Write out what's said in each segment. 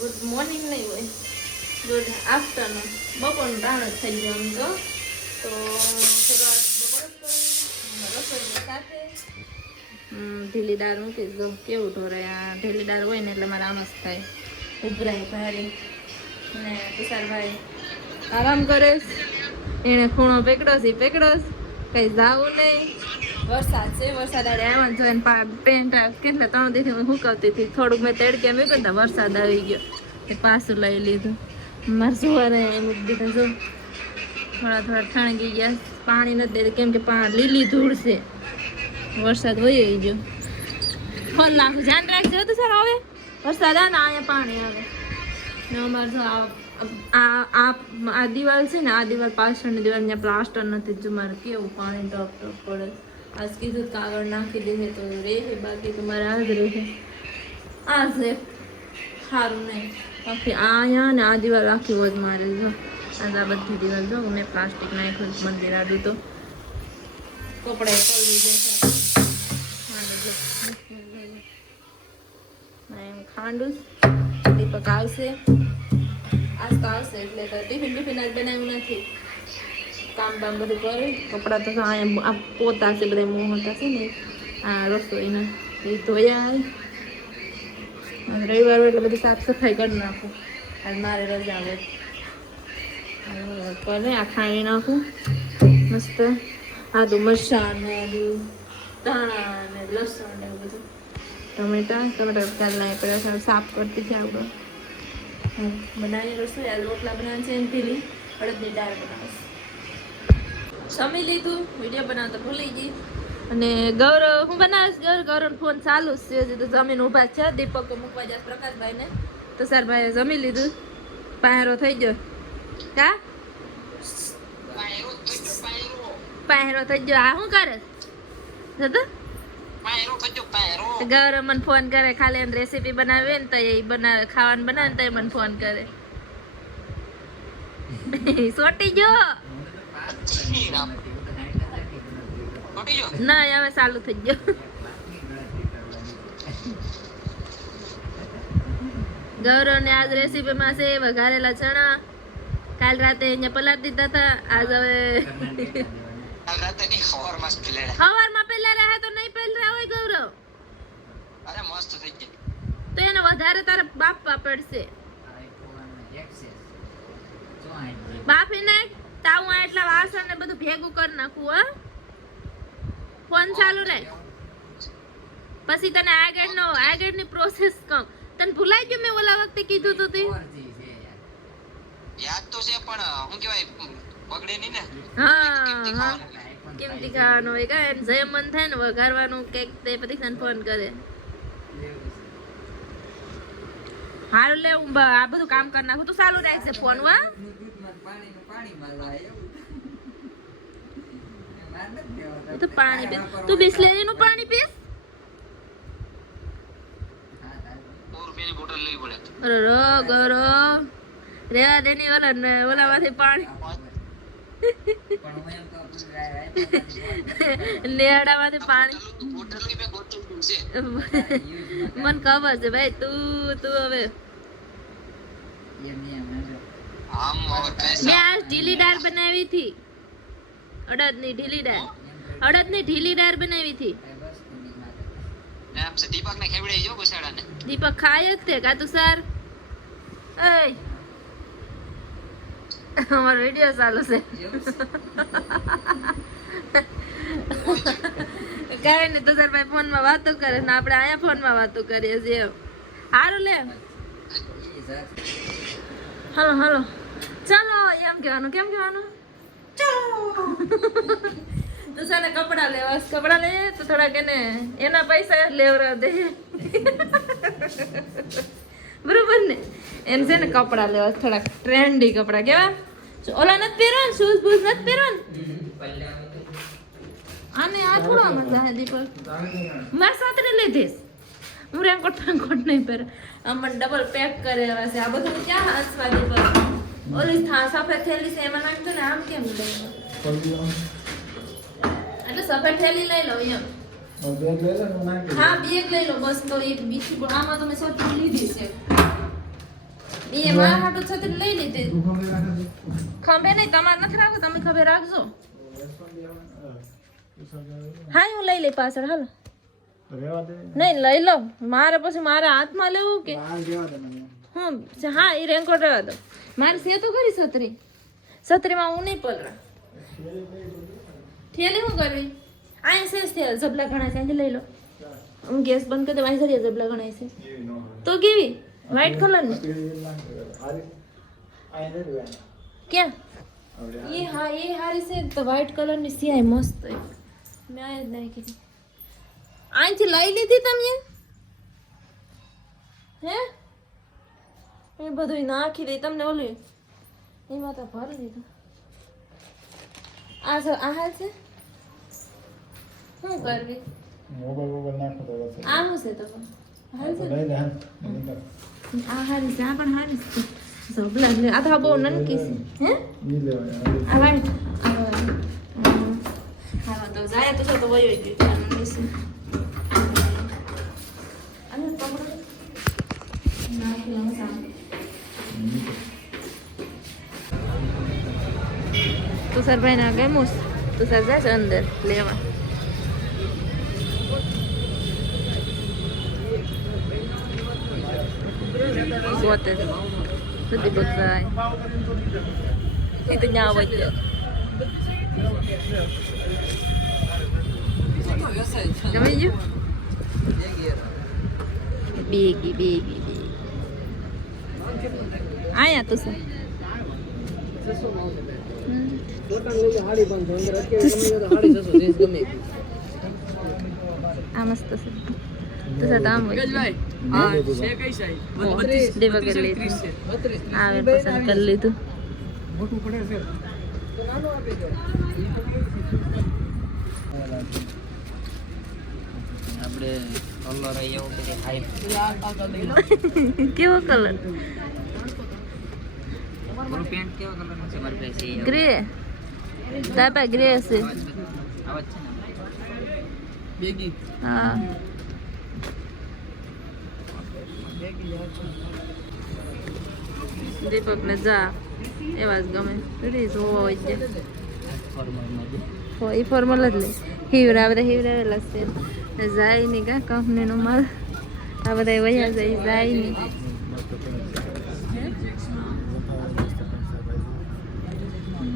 Good morning નહીં હોય, good afternoon. બપોરનું ટાણ જ થઈ ગયું આમ તો શરૂઆત બપોર જ કરી રસોઈની સાથે ઢીલી દાળ મૂકી દો. કેવું ઢોરે આ ઢીલી દાળ હોય ને એટલે મારે આમ જ થાય, ઉભરાય ભારે. ને તુષારભાઈ આરામ કરે, એને ખૂણો પકડો છે કંઈ જાવું નહીં. વરસાદ છે, વરસાદ આડે આવવાનું જોઈને પેન્ટ કેટલા 3 દિવસથી હું સુકવતી હતી, થોડુંક મેં તડકે મૂક્યું તો વરસાદ આવી ગયો, એ પાછું લઈ લીધું. મારે સવારે મૂકી દીધું, જો થોડા ઠણગી ગયા. પાણી નથી દેતું કેમ કે લીલી ધૂળ છે, વરસાદ વહી ગયો. ફોન નાખું, ધ્યાન રાખજો તો સર. હવે વરસાદ આવે ને અહીંયા પાણી આવે ને અમારે જો આ દિવાલ છે ને, આ દિવાલ પાછળની દિવાલ ત્યાં પ્લાસ્ટર નથી, જો મારે કેવું પાણી ટપ પડે. આજ કીધું કાગળ નાખી દે તો રહે, બાકી તો મારે આ જ રહે. આ છે સારું નહીં, બાકી આ અહીંયા ને આ દિવાલ આખી હોત મારે. જો આ બધી દિવાલ જો મેં પ્લાસ્ટિક નાખ્યું મંદિર આડું તો કપડા પડી જશે. ખાંડું દીપક આવશે, આજ તો આવશે એટલે તો ટિફિન આજ બનાવ્યું નથી. કામ બામ બધું કરે, કપડાં તો અહીંયા પોતા છે બધા મોહતા છે ને આ રસોઈના એ ધોયા. રવિવાર હોય એટલે બધી સાફ સફાઈ કરી નાખું. આજ મારે રજા આવે કરે આ ખાઈ નાખું મસ્ત. આદુ મરચાં ને આદુ ધાણા ને લસણ ને એવું બધું. ટમેટા કાલના પેલા સાફ કરતી છે આપણે બનાવી રસોઈ. આ રોટલા બનાવે છે ઢીલી અડદની દાળ બનાવશે. જમી લીધું, વિડીયો બનાવતા ભૂલી ગઈ. અને ગૌરવ હું બનાવીશ, ગૌરવ ફોન ચાલુ જ છે હજી તો. જમીન ઊભા છે, દીપક મૂકવા જાય પ્રકાશભાઈને. તો સરભાઈએ જમી લીધું, પાયરો થઈ ગયો. કા પાયરો થઈ ગયો. આ શું કરે ગૌરવ મને ફોન કરે, ખાલી એને રેસીપી બનાવે ને તો એ બનાવે, ખાવાનું બનાવે તો એ મને ફોન કરે. સોટી ગયો ના હવે ચાલુ થઈ ગયો. ગૌરવ ને આજ રેસીપી માં છે વઘારેલા ચણા. કાલ રાતે અહીંયા પલાળ દીધા હતા, આજ હવે સવારમાં પેલા રહે તો નહીં પેલા હોય ગૌરવ. અરે મસ્ત થઈ ગઈ તો એને વધારે તારે બાફવા પડશે. બાફી નાખ તાવું એટલા વાસણ ને બધું ભેગું કરી નાખું. હા ફોન ચાલુ રાખ, પછી તને આગળની પ્રોસેસ કહું. તને ભૂલાઈ ગયું મેં ઓલા વખતે કીધું તું તે યાદ તો છે પણ હું કહેવાય બગડે નહીં ને. હા કેમથી ખાવાનું હોય કા જે મન થાય ને વઘારવાનું કેક તે પછી તને ફોન કરે. હારું લે હું આ બધું કામ કરી નાખું, તું ચાલુ રાખજે ફોન. હા તું પાણી પી, તું બિસ્લેરી નું પાણી પીસ. રેવા દેની ઓલામાંથી પાણી નેહડામાંથી પાણી મને ખબર છે ભાઈ. તું હવે મેં આજ ઢીલી દાળ બનાવી હતી, અડદની ઢીલી દાળ બનાવી હતી. દીપક ખાય જ તે કાતું સર. અમારો વિડીયો ચાલુ છે. કઈ ને તુષારભાઈ ફોન માં વાતો કરે ને આપણે અહીંયા ફોન માં વાતો કરીએ છીએ. હારું લે હાલો હાલો ચાલો એમ કહેવાનું. કેમ કહેવાનું? તુષારને કપડા લેવા, કપડા લે તો થોડાક એને એના પૈસા લેવરા દે બરોબર ને. એને છે ને કપડા લેવા થોડાક ટ્રેન્ડી કપડા. કેવા ઓલા નથી પહેરવા, શૂઝ બૂઝ નથી પહેરવા. આને આ થોડા મજા હે દીપક. માર સાથે લીધીશ હું. રેનકોટ નહીં પહેરે, અમને ડબલ પેક કરેલા છે. આ બધું ક્યાં હાસવા દીપક? ઓલી સફેદ થેલી છે એમાં નાખતો ને. આમ કેમ લઈ એટલે સફેદ થેલી લઈ લો એમ. હા બેગ લઈ લો બસ. તો એક બીજી આમાં તમે સૌથી લીધી છે એ મારા હાટુ છત્રી લઈ લીધી ખંભે નહીં તમારે નથી રાખો તમે ખભે રાખજો હા હું લઈ લઈ પાછળ હાલો નહીં લઈ લો મારે પછી મારે હાથમાં લેવું કે હું હા એ રેનકોટ રહેવા દો મારે છે તો ખરી છત્રીમાં હું નહીં પલરા થેલી શું કરવી અહીં છે જબલા ઘણા છે અહીંથી લઈ લો હું ગેસ બંધ કરી દઉં અહીં સરી જબલા ઘણા છે તો કેવી વ્હાઈટ કલરની ક્યાં એ હા એ હારી છે તો વ્હાઈટ કલરની સિયાય મસ્ત મેં આ જ નાખી હતી અહીંથી લઈ લીધી તમે હે એ બધું નાખી દઈ તમને ઓલી એમાં તો ભરી દીધું આ છે આ હાલ છે શું કરવી મોબાઈલ નાખો તો આ શું છે તો હાલ છે આ હારી છે આ પણ હારી છે જબલા છે આ તો બહુ નનકી છે હે આ વાઈટ હા તો જાય તો તો વયો ગયો નનકી છે અને પકડો નાખી લઉં સામે તુષારભાઈ ના ગેમું તુષાર જાય છે અંદર લેવા Sote. Nanti bagai. Itu nyawa aja. Namanya yuk. Bigi. Ayah tuh sih. Amas tuh sih. तो सदाम हो गई हां से कैसा है 32 देवा कर ले हां मैं पसंद कर ले तू मोटू पड़े से तो नानो आपे આપણે કલર એવો કે હાઈ કેવો કલર તમારો પેન્ટ કેવો કલરનો છે મારી પાસે ગ્રે તાપા ગ્રે છે આવા છે ને બેગી હા દીપક ને જા એવા જ ગમે રીસ હોય છે એ ફોર્મલ જ લે હિવરાવેલા છે જાય નહીં કા કંપનીનો માલ આ બધા વયા જાય નહીં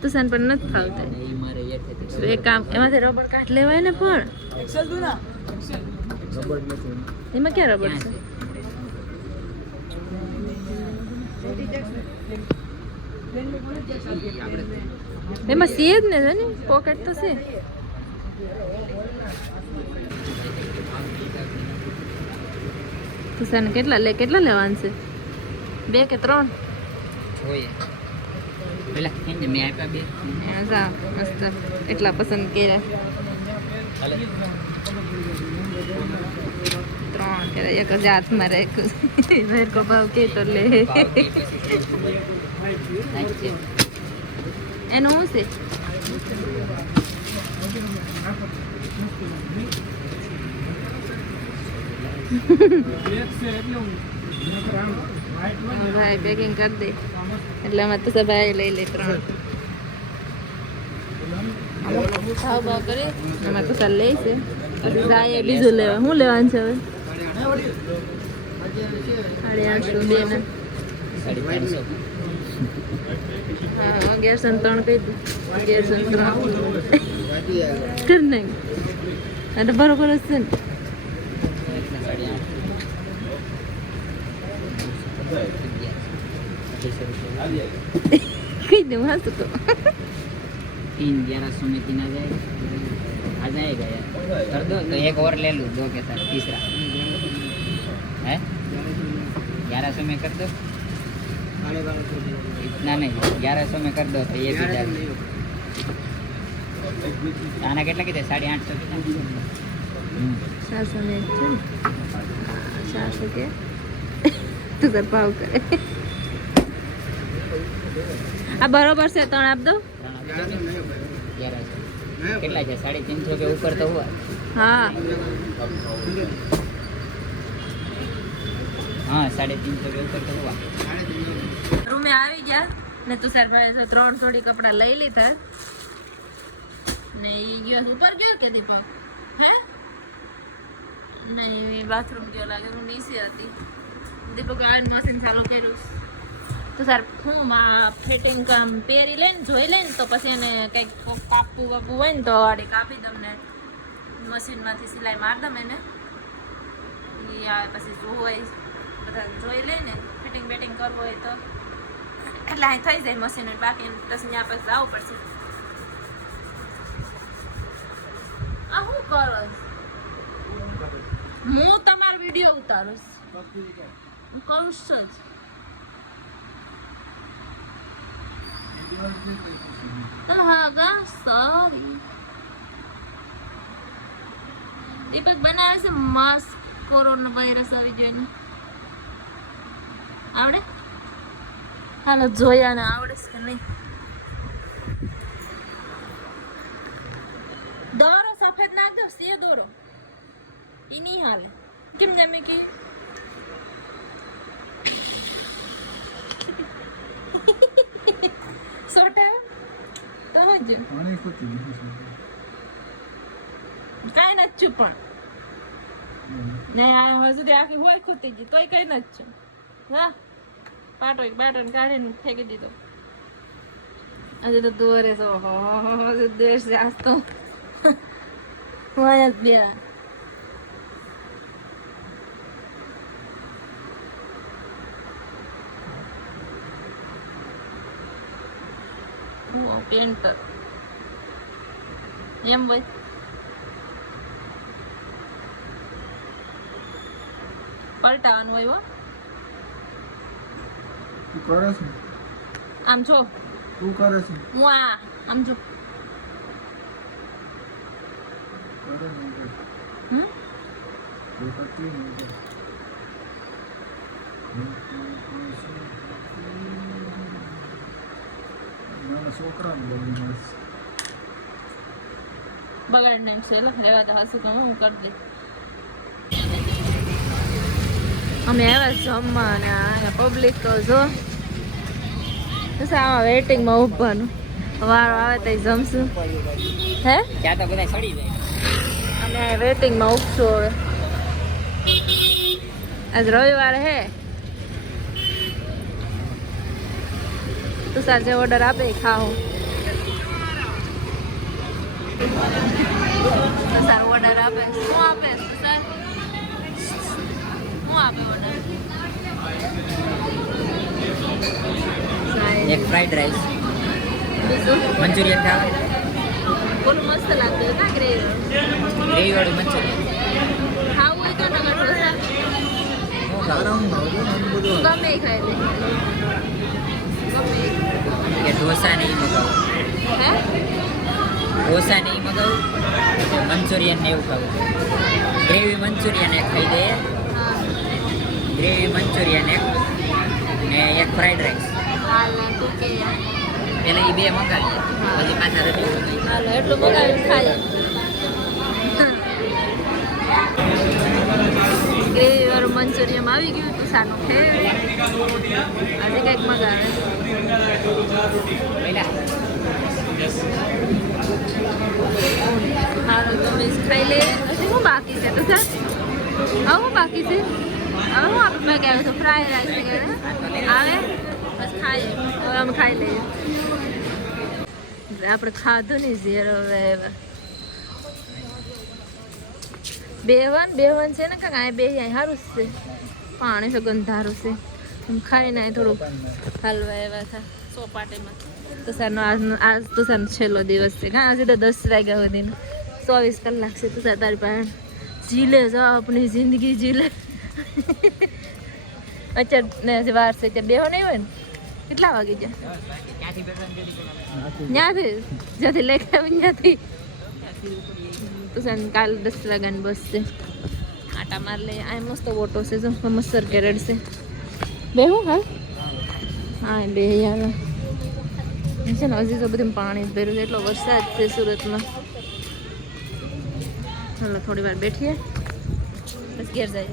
તુસાન પણ નથી ફાવતા એક કામ એમાંથી રબર કાઢ લેવાય ને પણ એમાં ક્યાં રબર છે એમાં છે જ ને છે પોકેટ તો છે તુસાને કેટલા લેવાનું છે 2 કે 3 જોઈએ પેલા કેને મે આપ્યા 2 જા મસ્ત એટલા પસંદ કર્યા 3 કે એક જ હાથમાં રાખ્યું મેર કો ભાવ કે તો લે એનો શું છે ભાઈ પેકિંગ કરી દે એટલે અમે તો ભાઈ લઈ લે 3 ભાવ કરે એમાં તો ચાલ લે છે પછી જાય બીજું લેવા શું લેવાનું છે હવે 850 બે ને 550 હા 1103 કહી દે 1103 કર નહીં આ બરોબર જ છે ને कही दे वहाँ से तो 3,1100 में 3 आ जाएगा यार कर दो तो एक और ले लूँ 2 के साथ तीसरा है 1100 में कर दो इतना नहीं 1100 में कर दो तो ये भी डाल आना कितना कितने 850 700 में 400 के तो सर भाव करे આ બરોબર છે 3 આપ દો કેટલા છે 350 के ऊपर तो हुआ हाँ हाँ 350 के ऊपर तो हुआ। રૂમે આવી ગયા ને તુષાર ભાઈ તો 3 જોડી કપડા લઈ લીધા ને ઈ ગયો ઉપર ગયો કે દીપક હે નહીં બાથરૂમ ગયો લાગે હું નીચે હતી દીપક આયન મશીન ચાલુ કર્યું તો સર હું ફિટિંગ કામ પહેરી લઈને જોઈ લઈને તો પછી એને કંઈક કાપવું વાપવું હોય ને તો વાડી કાપી તમને મશીનમાંથી સિલાઈ માર દમ એને એ આવે પછી જોવું હોય બધા જોઈ લઈને ફિટિંગ બેટિંગ કરવું હોય તો એટલે અહીં થઈ જાય મશીન બાકી પછી ત્યાં પછી જવું પડશે આ શું કરો હું તમારો વિડીયો ઉતારું હું કરું છું જ હા ગા સોરી દીપક બનાવે છે માસ્ક કોરોના વાયરસ આવી જોઈને આવડે હાલો જોયા ને આવડે છે કે નહીં દોરો સફેદ નાખ દો સે દોરો ઈ નહીં હાલે કેમ જમે કે સોટા તો જ પાણી ખૂટી કાંઈ નથી છું પણ નહીં આ હવે સુધી આખી હોય ખૂતી ગઈ તોય કઈ નથી છું હા પાટો કાઢીને ફેંકી દીધો હજુ તો દોરે છો દોર છે આજ તો વાયા જ બેરા પેન્ટર એમ ભાઈ પલટાવાનું હોય હો તું કરે છે આમ જો તું કરે છે હું આમ જો કરે નહીં કરે. હમ એ કરતી નહીં કરે. નાના છોકરાને બોલી મળે. બગાડ નામ છે રહેવા તો હસું તો હું કરી દઈ અમે આવ્યા જમવા અને આ પબ્લિક તો જો બસ આમાં વેઇટિંગમાં ઊભવાનું વારો આવે તો જમશું હે ત્યાં તો બધા સડી જાય. અમે વેઇટિંગમાં ઊભશું હવે આજ રવિવાર હે તુષાર જે ઓર્ડર આપે એ ખાઓ તુષાર ઓર્ડર આપે શું આપે તુષાર શું આપે ઓર્ડર એક ફ્રાઈડ રાઈસ, બીજું મંચુરિયન ખાવા, બોલું મસ્ત લાગતું ના ગ્રેવી ગ્રેવી વાળું મંચુરિયન. ખાવું હોય તો નગર ઢોસા હું ખાવું આરામ આવજો ને એમ બધું. ગમે એ ખાઈ લે ગમે કે ઢોસા નહીં મગાવું, હે ઢોસા નહીં મગાવું, મંચુરિયન ને એવું ખાવું. ગ્રેવી મંચુરિયન એક ખાઈ દઈએ, હા ગ્રેવી મંચુરિયન એક ને એક ફ્રાઈડ રાઈસ. હાલ ને તું કે પેલા એ બે મંગાવીએ પછી પાછા રડી. હાલો એટલું મગાવીને ખાઈએ ગ્રેવી વાળું મંચુરિયન આવી ગયું તું સાનું ફેવરેટ આજે કંઈક મગાવે પહેલા હાલો તમે ખાઈ લે હજી શું બાકી છે તો સર હવે શું બાકી છે હવે હું આપણે મેં કહેવું છું ફ્રાય રાઈસ વગેરે આવે બસ ખાઈએ હવે અમે ખાઈ લઈએ આપણે ખાધું નહીં ઝેર હવે બેવન છે ને કાંઈ આ બે સારું છે પાણી છે ગંધારું છે એમ ખાઈને થોડું હલવા એવા હતા ચોપાટીમાં તો સરનો આજ તો સરનો છેલ્લો દિવસ છે કાં આજે તો 10 વાગ્યા સુધીનો 24 કલાક છે તો સર તારી પાસે જીલે જા આપણી જિંદગી જીલે અત્યારે ને વાર છે અત્યારે બેહો નહીં હોય ને કેટલા વાગી જાય ક્યાંથી બેઠા ત્યાંથી જ્યાંથી લઈ ગયા ત્યાંથી તો સર કાલ 10 વાગ્યાની બસ છે આટા માર લે આ મસ્ત ઓટો છે જો મસ્તર કેરેડ છે બેહું હા હા બે યાર છે ને હજી તો બધું પાણી જ ભર્યું છે એટલો વરસાદ છે સુરતમાં ચાલો થોડી વાર બેઠીએ બસ ઘેર જઈએ